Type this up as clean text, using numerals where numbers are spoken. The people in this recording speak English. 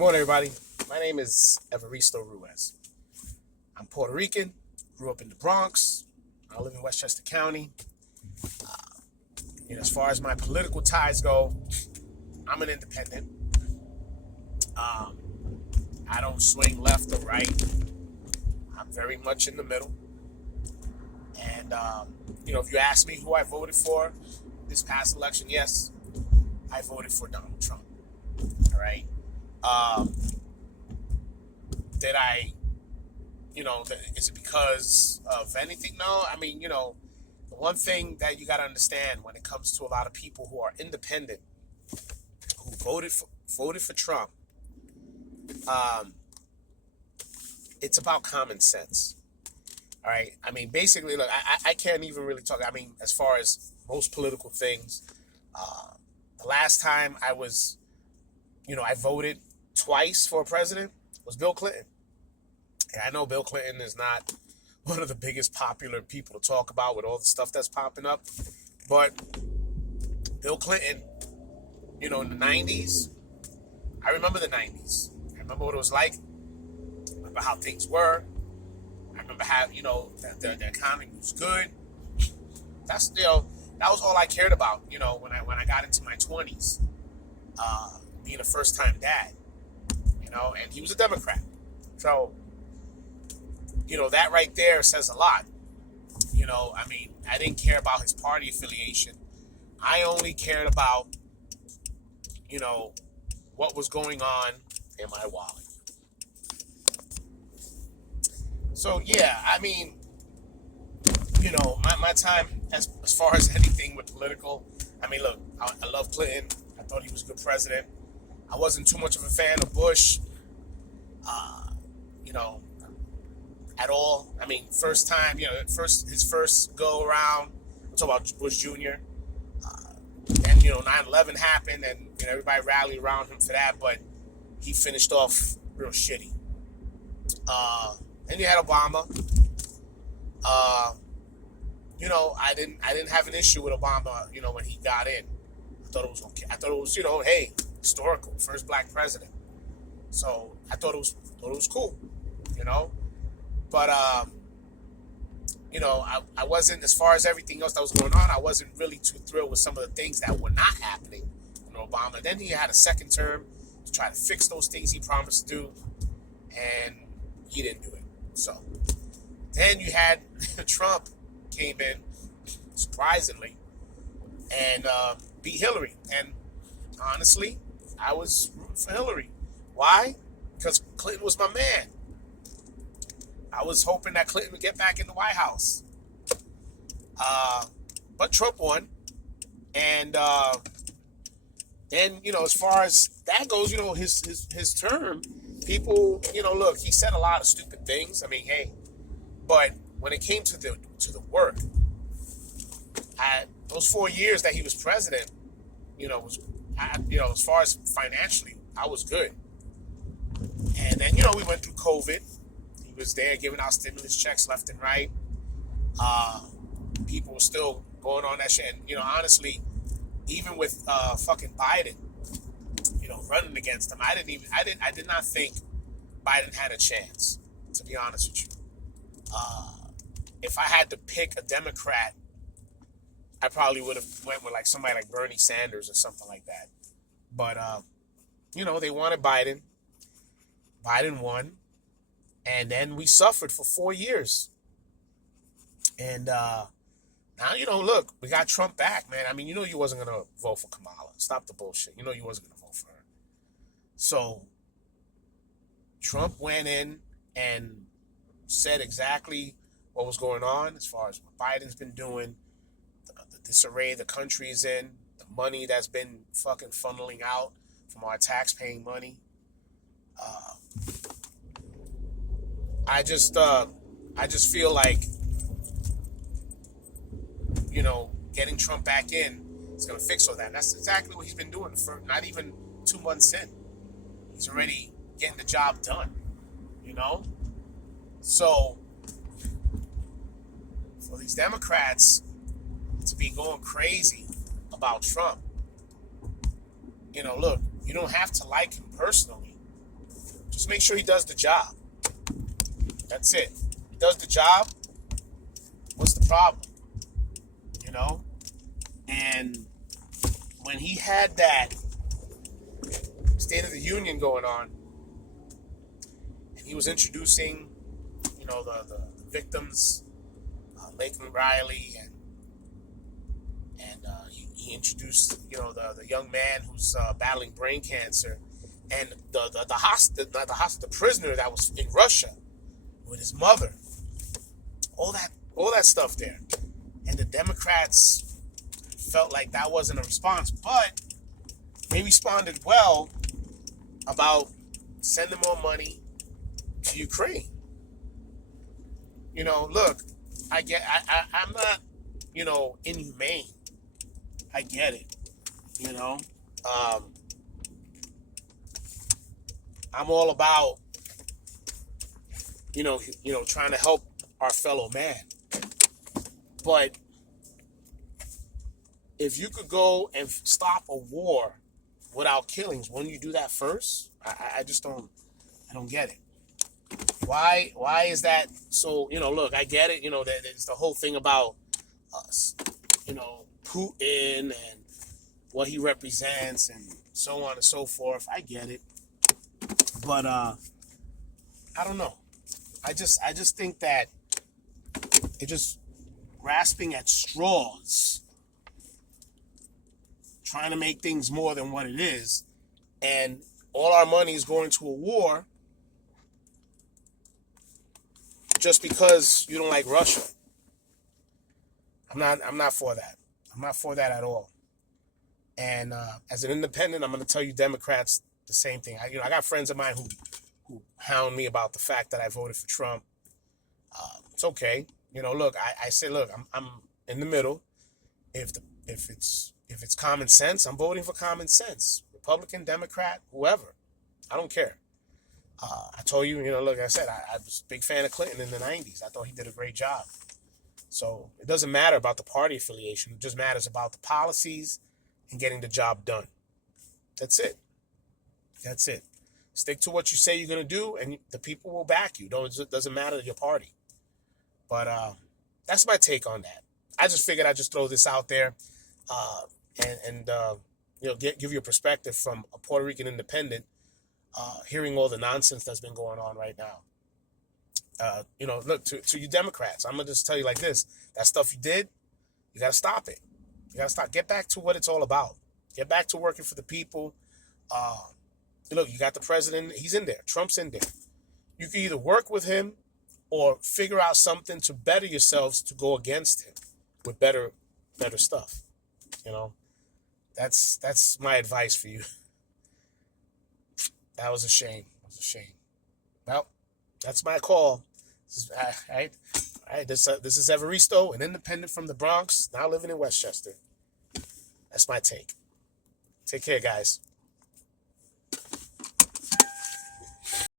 Morning, everybody. My name is Evaristo Ruiz. I'm Puerto Rican, grew up in the Bronx. I live in Westchester County. As far as my political ties go, I'm an independent. Um, I don't swing left or right. I'm very much in the middle. And, if you ask me who I voted for this past election, yes, I voted for Donald Trump. All right. Did I, is it because of anything? No. The one thing that you got to understand when it comes to a lot of people who are independent, who voted for Trump, it's about common sense. All right. Basically, look, I can't even really talk. As far as most political things, the last time I voted twice for a president was Bill Clinton. And I know Bill Clinton is not one of the biggest popular people to talk about with all the stuff that's popping up. But Bill Clinton, in the 90s, I remember the 90s. I remember what it was like. I remember how things were. I remember how, the economy was good. That was all I cared about, when I got into my 20s, being a first-time dad, and he was a Democrat. So, that right there says a lot. I didn't care about his party affiliation. I only cared about, what was going on in my wallet. So, yeah, my time as far as anything with political, look, I love Clinton. I thought he was a good president. I wasn't too much of a fan of Bush, at all. First time, his first go around, I'm talking about Bush Jr. And 9/11 happened, and everybody rallied around him for that, but he finished off real shitty. Then you had Obama. I didn't have an issue with Obama, when he got in. I thought it was okay. I thought it was, hey, historical, first black president. So I thought it was cool, But I wasn't, as far as everything else that was going on, I wasn't really too thrilled with some of the things that were not happening in Obama. Then he had a second term to try to fix those things he promised to do, and he didn't do it. So then you had Trump came in, surprisingly, and beat Hillary. And honestly, I was rooting for Hillary. Why? Because Clinton was my man. I was hoping that Clinton would get back in the White House. But Trump won. And then, as far as that goes, his term, people, look, he said a lot of stupid things. Hey, but when it came to the work, those 4 years that he was president, as far as financially, I was good. And then, we went through COVID. He was there giving out stimulus checks left and right. People were still going on that shit. And, honestly, even with fucking Biden, running against him, I did not think Biden had a chance, to be honest with you. If I had to pick a Democrat, I probably would have went with somebody like Bernie Sanders or something like that. But, they wanted Biden. Biden won. And then we suffered for 4 years. And now, look, we got Trump back, man. You wasn't going to vote for Kamala. Stop the bullshit. You wasn't going to vote for her. So Trump went in and said exactly what was going on as far as what Biden's been doing, the disarray the country's in, the money that's been fucking funneling out from our tax-paying money. I just feel like, getting Trump back in is going to fix all that. And that's exactly what he's been doing for not even 2 months in. He's already getting the job done, So, for these Democrats to be going crazy about Trump, look, you don't have to like him personally, Just make sure he does the job. That's it. He does the job. What's the problem? You know? And when he had that State of the Union going on, and he was introducing, the victims, Lakeland Riley, and he introduced, the young man who's battling brain cancer, and the prisoner that was in Russia with his mother, all that stuff there, and the Democrats felt like that wasn't a response, but they responded well about sending more money to Ukraine. Look, I'm not, inhumane. I get it. I'm all about, trying to help our fellow man. But if you could go and stop a war without killings, wouldn't you do that first? I just don't get it. Why is that so, look, I get it, there's the whole thing about us, Putin and what he represents and so on and so forth. I get it. But I don't know. I just think that it's just grasping at straws, trying to make things more than what it is, and all our money is going to a war just because you don't like Russia. I'm not for that. I'm not for that at all. And as an independent, I'm going to tell you Democrats the same thing. I got friends of mine who hound me about the fact that I voted for Trump. It's okay. Look, I say, look, I'm in the middle. If it's common sense, I'm voting for common sense. Republican, Democrat, whoever. I don't care. I told you, look, I said, I was a big fan of Clinton in the 90s. I thought he did a great job. So it doesn't matter about the party affiliation. It just matters about the policies and getting the job done. That's it. That's it. Stick to what you say you're going to do, and the people will back you. It doesn't matter your party. But that's my take on that. I just figured I'd just throw this out there and give you a perspective from a Puerto Rican independent, hearing all the nonsense that's been going on right now. Look, to you Democrats, I'm going to just tell you like this. That stuff you did, you got to stop it. You got to stop. Get back to what it's all about. Get back to working for the people. Look, you got the president. He's in there. Trump's in there. You can either work with him or figure out something to better yourselves to go against him with better stuff. That's my advice for you. That was a shame. It was a shame. Well, that's my call. All right. This is Evaristo, an independent from the Bronx, now living in Westchester. That's my take. Take care, guys.